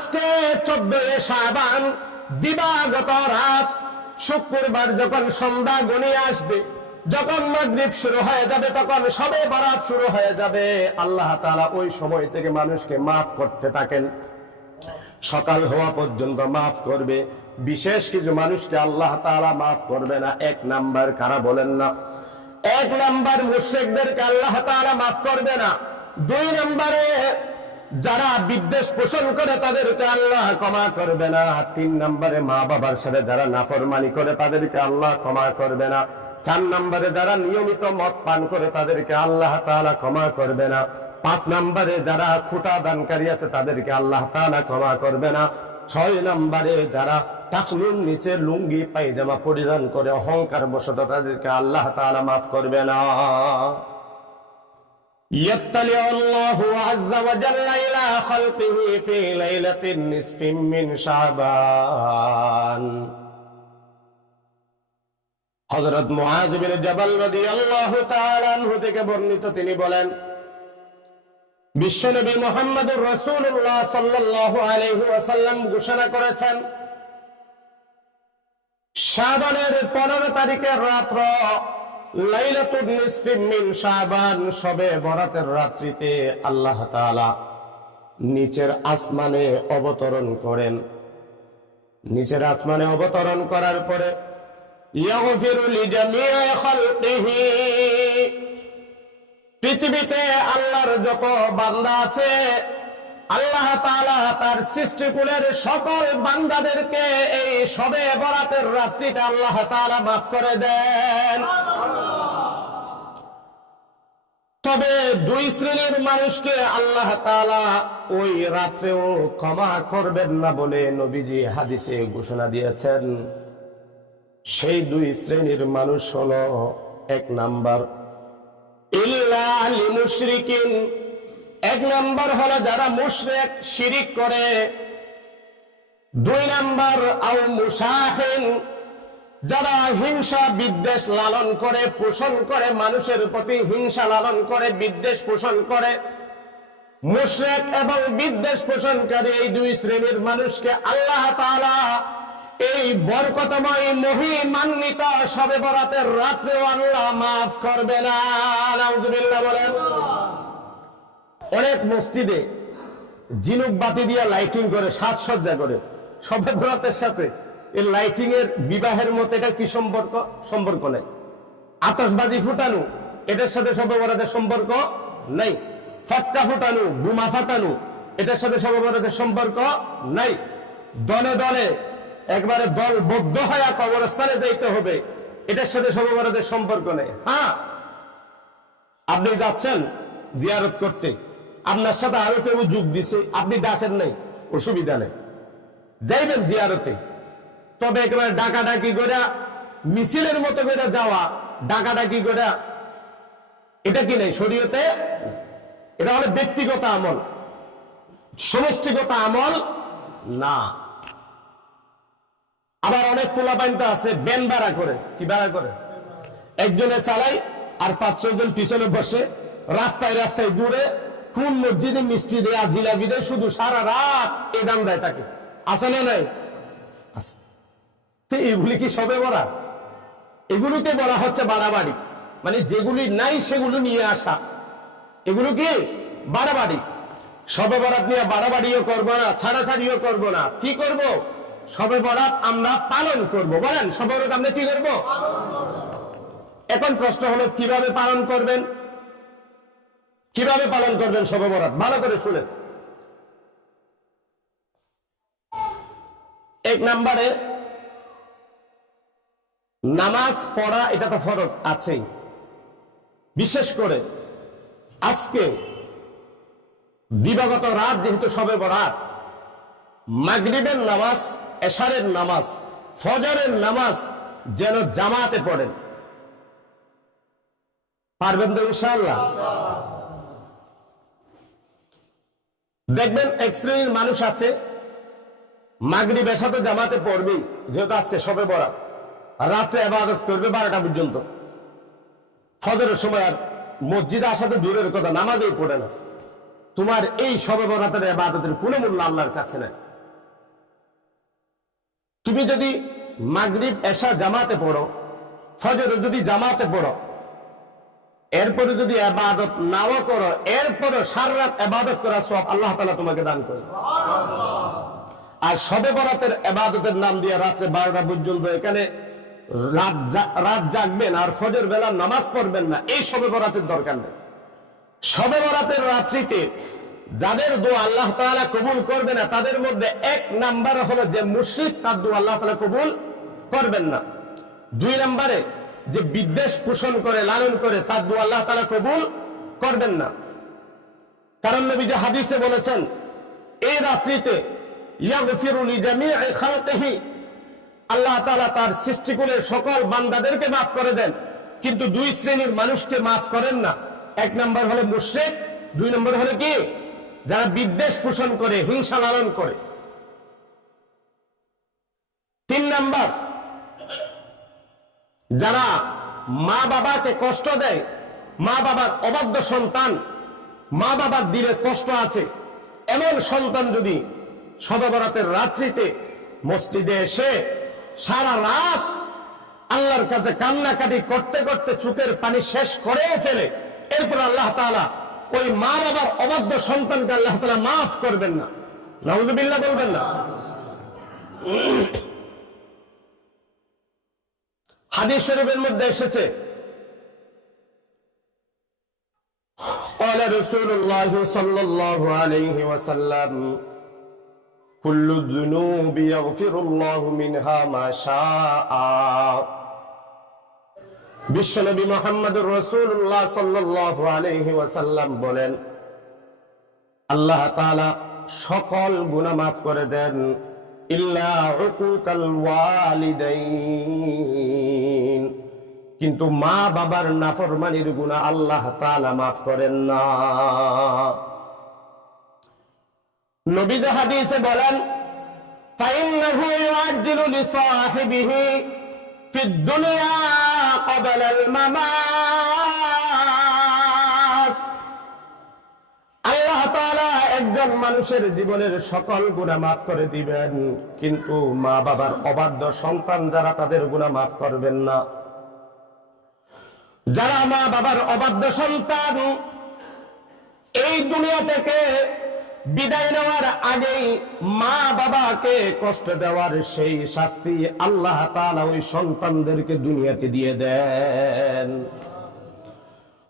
আজকে চোদ্দ শাবান, দিবাগত রাত, শুক্রবার যখন সন্ধ্যা গনিয়ে আসবে, যখন মাগরিব শুরু হয়ে যাবে, তখন সবে বরাত শুরু হয়ে যাবে। আল্লাহ তাআলা ওই সময় থেকে মানুষকে মাফ করতে থাকেন। সকাল হওয়া পর্যন্ত মাফ করবে। বিশেষ কিছু মানুষকে আল্লাহ তাআলা মাফ করবে না। এক নাম্বার কারা বলেন না? এক নাম্বার মুশ্রিকদেরকে আল্লাহ তাআলা মাফ করবে না। দুই নম্বরে যারা বিদ্বেষ পোষণ করে তাদেরকে আল্লাহ ক্ষমা করবে না। তিন নম্বরে মা বাবার সাথে যারা নাফরমানি করে তাদেরকে আল্লাহ ক্ষমা করবে না। চার নম্বরে যারা নিয়মিত মদ পান করে তাদেরকে আল্লাহ তাআলা ক্ষমা করবে না। পাঁচ নম্বরে যারা খুঁটা দানকারী আছে তাদেরকে আল্লাহ তাআলা ক্ষমা করবে না। ছয় নম্বরে যারা টাকনুর নিচে লুঙ্গি, পায়জামা পরিধান করে অহংকার বশত তাদেরকে আল্লাহ তাআলা মাফ করবে না। يطلع الله عز وجل إلى خلقه في ليلة النصف من شعبان হযরত মুআজ বিন জাবাল রাদিয়াল্লাহু তাআলা আনহু থেকে বর্ণিত তিনি বলেন বিশ্বনবী মুহাম্মদুর রাসূলুল্লাহ সাল্লাল্লাহু আলাইহি ওয়াসাল্লাম ঘোষণা করেছেন শাবানের 15 তারিখের রাত্র লাইলাতুন নিসফি মিন শাবান, সবে বরাতের রাত্রিতে আল্লাহ তাআলা নিচের আসমানে অবতরণ করেন। নিচের আসমানে অবতরণ করার পরে পৃথিবীতে আল্লাহর যত বান্দা আছে আল্লাহ তার সৃষ্টিকুলের সকল বান্দাদেরকে এই সবে বরাতের রাত্রিতে আল্লাহ তাআলা মাফ করে দেন। তবে দুই শ্রেণির মানুষকে আল্লাহ তাআলা ওই রাত্রেও ক্ষমা করবেন না বলে নবীজি হাদিসে ঘোষণা দিয়েছেন। সেই দুই শ্রেণির মানুষ হলো এক নাম্বার। ইল্লা মুশরিকিন এক নাম্বার হলো যারা মুশরিক শিরিক করে। দুই নাম্বার, আও মুসাহিন, যারা হিংসা বিদ্বেষ লালন করে, পোষণ করে, মানুষের প্রতি হিংসা লালন করে, বিদ্বেষ পোষণ করে। মুশরেক এবং বিদ্বেষ পোষণকারী এই দুই শ্রেণির মানুষকে আল্লাহ তাআলা এই বরকতময় মহিমান্বিত সবে বরাতের রাত্রে আল্লাহ মাফ করবে না নাউজুবিল্লাহ বলেন। মসজিদে জিনুক বাতি দিয়ে লাইটিং করে, সাজসজ্জা করে। সবে বরাতের সাথে এই লাইটিং এর বিবাহের মতো এটা কি সম্পর্ক? সম্পর্ক নেই। আতশবাজি ফুটানো, এটার সাথে সবে বরাতের সম্পর্ক নেই। ফটকা ফুটানো, বোমা ফাটানো, এটার সাথে সবে বরাতের সম্পর্ক নাই। দলে দলে একবারে দল বদ্ধ হয়ে কবরস্থানে যাইতে হবে, এটার সাথে সবে বরাতের সম্পর্ক নেই। হ্যাঁ আপনি যাচ্ছেন জিয়ারত করতে। আপনার সাথে আরও কেউ যোগ দিছে, আপনি ডাকেন নাই, অসুবিধা নেই। যাইবেন জিয়ারতে। তবে একেবারে ডাকাডাকি করে, মিছিলের মতো করে যাওয়া, ডাকাডাকি করে, এটা কি নেই, শরীয়তে? এটা হলো ব্যক্তিগত আমল। সমষ্টিগত আমল, না। আবার অনেক পোলাপাইন তো আছে বেন ভাড়া করে। কি ভাড়া করে? একজনে চালাই আর পাঁচ ছজন পিছনে বসে, রাস্তায় রাস্তায় ঘুরে কোন মসজিদে মিষ্টি দেয়া, জিলাপি দেয়, শুধু সারা রাত এ দাম দেয় তাকে। আছে না নাই? তো এগুলি কি সবে বলা? এগুলোকে বলা হচ্ছে বাড়াবাড়ি। মানে যেগুলি নাই সেগুলো নিয়ে আসা। এগুলো কি? বাড়াবাড়ি। সবে বরাত নিয়ে বাড়াবাড়িও করব না, ছাড়াছাড়িও করব না। কি করব? সবে বরাত আমরা পালন করব। বলেন, সবে বরাত আমরা কি করব? এখন প্রশ্ন হলো, কীভাবে পালন করবেন? কীভাবে পালন করবেন বরাত? ভালো করে শুনেন। এক নম্বরে, নামাজ পড়া, এটা তো ফরজ, আছেই। বিশেষ করে, আজকে দিবাগত রাত যেহেতু সবে বরাত, মাগরিবের নামাজ, এশারের নামাজ, ফজরের নামাজ যেন জামাতে পড়েন। পারবেন তো ইনশাআল্লাহ? দেখবেন এক শ্রেণির মানুষ আছে, মাগরিব এসা তো জামাতে পড়বেই, যেহেতু আজকে সবে বরাত। রাতে আবাদত করবে বারোটা পর্যন্ত। ফজরের সময় আর মসজিদে আসা তো দূরের কথা, নামাজেই পড়ে না। তোমার এই সবে বরাতের আবাদতের কোনো মূল্য আল্লাহর কাছে নাই। তুমি যদি মাগরিব, এশা জামাতে পড়ো ফজর যদি জামাতে পড়ো এরপরে যদি আবাদত নাও করো, এরপরে সারা রাত আবাদত করা সব আল্লাহ তালা তোমাকে দান করে আর সবে বরাতের আবাদতের নাম দিয়ে রাত্রে বারোটা পর্যন্ত এখানে রাত জাগবেন আর ফজর বেলা নামাজ পড়বেন না, এই সবে বরাতের দরকার নেই। সবে বরাতের রাত্রিতে যাদের দোয়া আল্লাহ তাআলা কবুল করবে না, তাদের মধ্যে এক নাম্বার হলো যে মুর্শিদ তার দোয়া আল্লাহ তালা কবুল করবেন না। দুই নম্বরে যে বিদ্বেষ পোষণ করে, লালন করে, তার দোয়া আল্লাহ তাআলা কবুল করবেন না। কারণ নবী যে হাদিসে বলেছেন, এই রাত্রিতে আল্লাহ তাআলা তার সৃষ্টিকুলের সকল বান্দাদেরকে মাফ করে দেন। কিন্তু দুই শ্রেণির মানুষকে মাফ করেন না। এক নম্বর হলে মুশরিক, দুই নম্বর হলে কি? যারা বিদ্বেষ পোষণ করে, হিংসা লালন করে। তিন নাম্বার যারা মা বাবাকে কষ্ট দেয়, মা বাবার অবাধ্য সন্তান, মা বাবার দিলে কষ্ট আছে। এমন সন্তান যদি সদবরাতের রাত্রিতে মসজিদে এসে সারা রাত আল্লাহর কাছে কান্নাকাটি করতে করতে চোখের পানি শেষ করেও ফেলে, এরপর আল্লাহ তালা ওই মা বাবার অবাধ্য সন্তানকে আল্লাহ তাআলা মাফ করবেন না। নাউজুবিল্লাহ বলবেন না। হাদিস শরীফের মধ্যে এসেছে قال رسول الله صلى الله عليه وسلم كل الذنوب يغفر الله منها ما شاء বিশ্বনবী মোহাম্মদুর রসুল্লাহ সাল্লাহ আলহি ওয়াসাল্লাম বলেন আল্লাহ তাআলা সকল গুনাহ মাফ করে দেন ইল্লা উকুকাল ওয়ালিদাইন কিন্তু মা বাবার নাফরমানির গুনাহ আল্লাহ তাআলা মাফ করেন না নবী যে হাদিসে বলেন فإنه يعجل لصاحبه في الدنيا قبل الممات একজন মানুষের জীবনের সকল গুনাহ মাফ করে দিবেন। কিন্তু মা বাবার অবাধ্য সন্তান যারা, তাদের গুনাহ মাফ করবেন না। যারা মা বাবার অবাধ্য সন্তান, এই দুনিয়া থেকে বিদায় নেওয়ার আগেই মা বাবাকে কষ্ট দেওয়ার সেই শাস্তি আল্লাহ তাআলা ওই সন্তানদেরকে দুনিয়াতে দিয়ে দেন।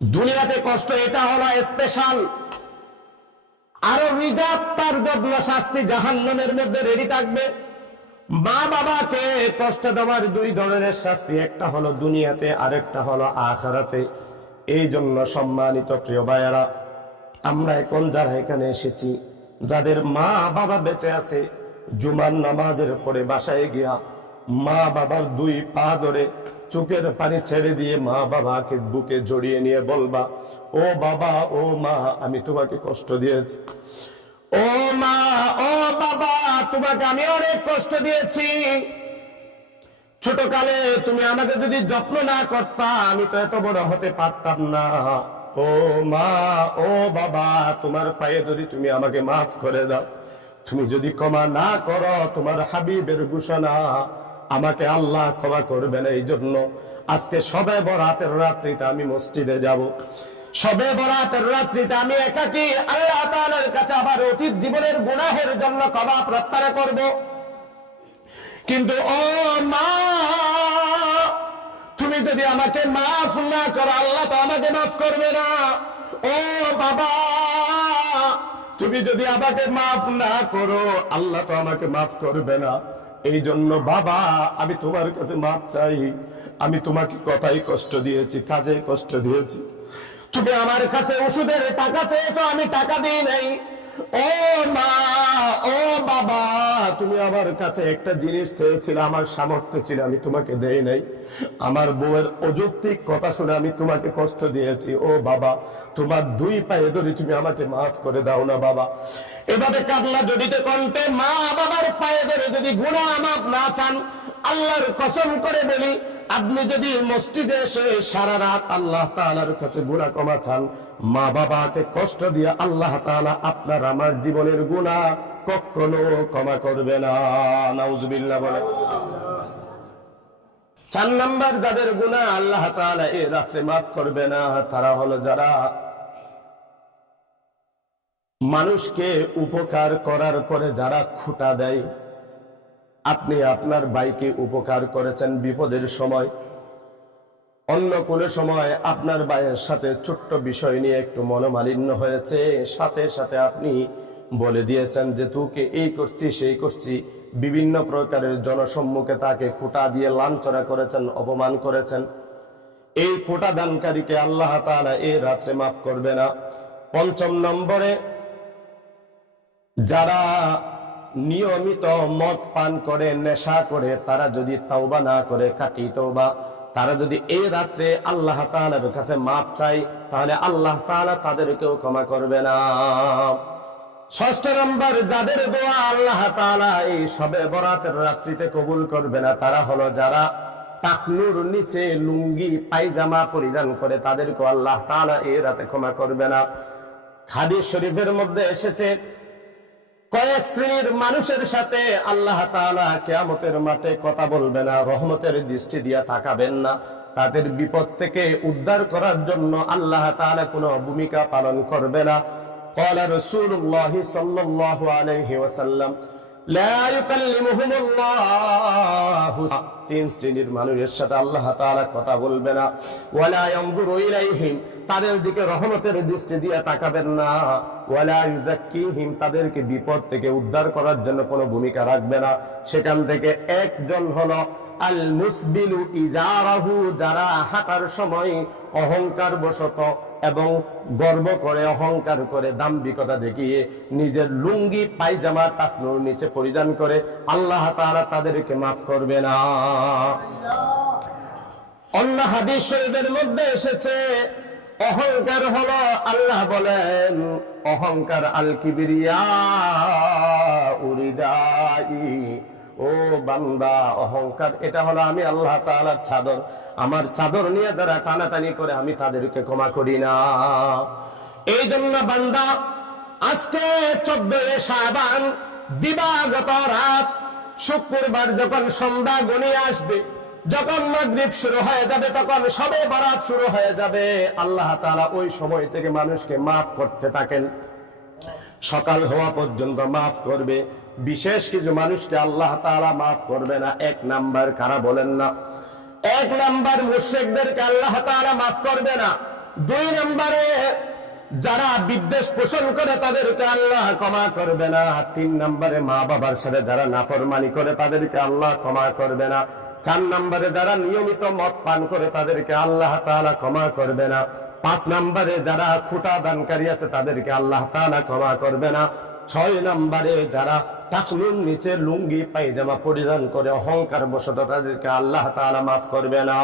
দুনিয়াতে কষ্ট, এটা হলো স্পেশাল আরও রিজার্ভ তার জন্য শাস্তি জাহান্নামের মধ্যে রেডি থাকবে। মা বাবাকে কষ্ট দেওয়ার দুই ধরনের শাস্তি, একটা হলো দুনিয়াতে, আরেকটা হলো আখারাতে। এই জন্য সম্মানিত প্রিয় ভাইয়েরা, আমরা এখন যারা এখানে এসেছি, যাদের মা বাবা বেঁচে আছে, জুমার নামাজের পরে বাসায় গিয়া মা বাবার দুই পা ধরে চোখের পানি ছেড়ে দিয়ে মা বাবাকে বুকে জড়িয়ে নিয়ে বলবা, ও বাবা, ও মা, আমি তোমাকে কষ্ট দিয়েছি। ও মা, ও বাবা, তোমাকে আমি অনেক কষ্ট দিয়েছি। ছোটকালে তুমি আমাকে যদি যত্ন না করতা, আমি তো এত বড় হতে পারতাম না। ও মা, ও বাবা, তোমার পায়ে যদি তুমি আমাকে মাফ করে দাও, তুমি যদি ক্ষমা না করো, তোমার হাবিবের ঘোষণা আমাকে আল্লাহ ক্ষমা করবে না এই জন্য আজকে সবে বরাতের রাত্রিতে আমি মসজিদে যাব। সবে বরাতের রাত্রিতে আমি একাকি আল্লাহ তাআলার কাছে আবার অতীত জীবনের গুনাহের জন্য ক্ষমা প্রত্যাহার করব। কিন্তু ও মা, তুমি যদি আমাকে মাফ না করো, আল্লাহ তো আমাকে মাফ করবে না। ও বাবা, তুমি যদি আমাকে মাফ না করো, আল্লাহ তো আমাকে মাফ করবে না। এই জন্য বাবা, আমি তোমার কাছে মাপ চাই। আমি তোমাকে কথাই কষ্ট দিয়েছি, কাজে কষ্ট দিয়েছি। তুমি আমার কাছে ওষুধের টাকা চেয়েছো, আমি টাকা দিই নাই। ও মা, ও বাবা, তুমি আমার কাছে একটা জিনিস চেয়েছিলে, আমার সামর্থ্য ছিল, আমি তোমাকে দেই নাই। আমার বউয়ের অযৌক্তিক কথা শুনে আমি তোমাকে কষ্ট দিয়েছি। ও বাবা, তোমার দুই পায়ে ধরে তুমি আমাকে মাফ করে দাও না, বাবা। এভাবে কান্না জড়িত কণ্ঠে মা বাবার পায়ে ধরে যদি গুণা মাপ না চান, আল্লাহর কসম করে বলি, আপনি যদি মসজিদে এসে সারা রাত আল্লাহ তাআলার কাছে গুনাহ ক্ষমা চান মা বাবাকে কষ্ট দিয়ে আল্লাহ তাআলা আপনার আমার জীবনের গুনাহ কখনো ক্ষমা করবে না। বলে চার নাম্বার যাদের গুনাহ আল্লাহ তাআলা এই রাত্রে মাফ করবে না, তারা হলো যারা মানুষকে উপকার করার পরে যারা খুঁটা দেয়। আপনি আপনার বাইকে উপকার করেছেন বিপদের সময়। অন্য কোনো সময় আপনার ভাইয়ের সাথে ছোট্ট বিষয় নিয়ে একটু মনোমালিন্য হয়েছে, সাথে সাথে আপনি বলে দিয়েছেন যে, তুকে এই করছি, সেই করছি। বিভিন্ন প্রকারের জনসম্মুখে তাকে খুঁটা দিয়ে লাঞ্ছনা করেছেন, অপমান করেছেন। এই খোটা দানকারীকে আল্লাহ তাআলা এই রাত্রে মাফ করবে না। পঞ্চম নম্বরে, যারা নিয়মিত মদ পান করে, নেশা করে, তারা যদি তাওবা না করে কাটি তওবা। তারা যদি এই রাত্রে আল্লাহ তাআলার কাছে মাপ চাই তাহলে আল্লাহ তাআলা তাদেরকেও ক্ষমা করবে না। ষষ্ঠ নম্বর, যাদের দোয়া আল্লাহ তাআলা এই সবে বরাতের রাত্রিতে কবুল করবে না, তারা হলো যারা টাকনুর নিচে লুঙ্গি, পায়জামা পরিধান করে তাদেরকে আল্লাহ তাআলা এই রাতে ক্ষমা করবে না। হাদিস শরীফের মধ্যে এসেছে কয়েক শ্রেণির মানুষের সাথে আল্লাহ তালা কেয়ামতের মাঠে কথা বলবে না, রহমতের দৃষ্টি দিয়া থাকাবেন না। তাদের বিপদ থেকে উদ্ধার করার জন্য আল্লাহ তালা কোনো ভূমিকা পালন করবে না। কলা রসুল্লাহ সাল্লাহ আলহিম তিন শ্রেণির মানুষের সাথে আল্লাহ তাআলা কথা বলবে না। ওয়ালা ইয়ানজুরু ইলাইহিম, তাদের দিকে রহমতের দৃষ্টি দিয়ে তাকাবেন না। ওয়ালা ইউজাক্কিহিম তাদেরকে বিপদ থেকে উদ্ধার করার জন্য কোনো ভূমিকা রাখবে না। সেখান থেকে একজন হলো আল মুসবিলু ইজারাহু, যারা হাঁটার সময় অহংকার বশত এবং গর্ব করে, অহংকার করে, দাম্ভিকতা দেখিয়ে নিজের লুঙ্গি, পায়জামা টাকনুর নিচে পরিধান করে আল্লাহ তাআলা তাদেরকে মাফ করবে না। অন্য হাদিস শরীফের মধ্যে এসেছে, অহংকার হলো আল্লাহ বলেন, অহংকার আল কিবিরিয়া উরিদাই। ও বান্দা, অহংকার, এটা হলো আমি আল্লাহ তাআলার চাদর। আমার চাদর নিয়ে যারা টানাটানি করে, আমি তাদেরকে ক্ষমা করি না। এই জন্য বান্দা, আজকে চোদ্দই শাবান, দিবাগত রাত, শুক্রবার যখন সন্ধ্যা গনিয়ে আসবে, যখন মাগরিব শুরু হয়ে যাবে, তখন সবে বারাত শুরু হয়ে যাবে। আল্লাহ তাআলা ওই সময় থেকে মানুষকে মাফ করতে থাকেন। সকাল হওয়া পর্যন্ত মাফ করবে। বিশেষ কিছু মানুষকে আল্লাহ তাআলা মাফ করবে না। এক নাম্বার কারা বলেন না? এক নাম্বার মুশরিকদেরকে আল্লাহ তাআলা মাফ করবে না? দুই নম্বরে যারা বিদ্বেষ পোষণ করে তাদেরকে আল্লাহ ক্ষমা করবে না। তিন নম্বরে মা বাবার সাথে যারা নাফরমানি করে তাদেরকে আল্লাহ ক্ষমা করবে না। চার নম্বরে যারা নিয়মিত মদ পান করে তাদেরকে আল্লাহ তাআলা ক্ষমা করবে না। পাঁচ নম্বরে যারা খুঁটা দানকারী আছে তাদেরকে আল্লাহ তাআলা ক্ষমা করবে না। ছয় নাম্বারে যারা টাকনুর নিচে লুঙ্গি, পায়জামা পরিধান করে অহংকার বশত তাদেরকে আল্লাহ তালা মাফ করবে না।